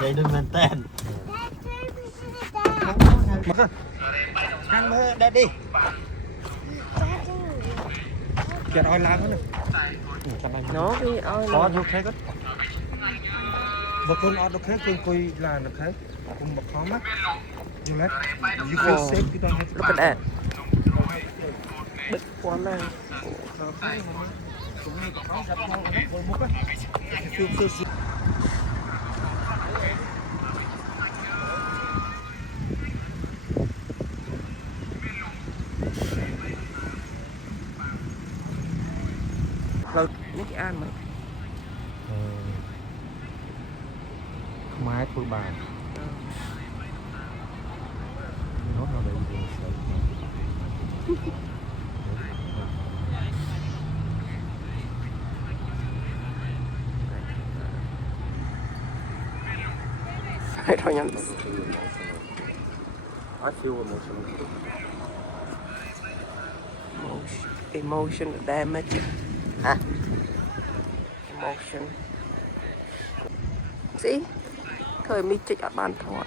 Vậy đừng lên tên. Ăn mơ đã đi. Chuyện oi lắm nữa. Nó đi oi Có được thế cất. Và con ở được thế con coi là được thế. Con bật khó mắt. You let. You feel safe. You don't have to. Look at that. Big one man. Lâu những cái ăn mà Máy thôi bàn. Nó để gì sợ. hay thôi nhá. I feel emotional. Emotion damage. À. Emotion. See? Khơi mi chích ở bàn thôi.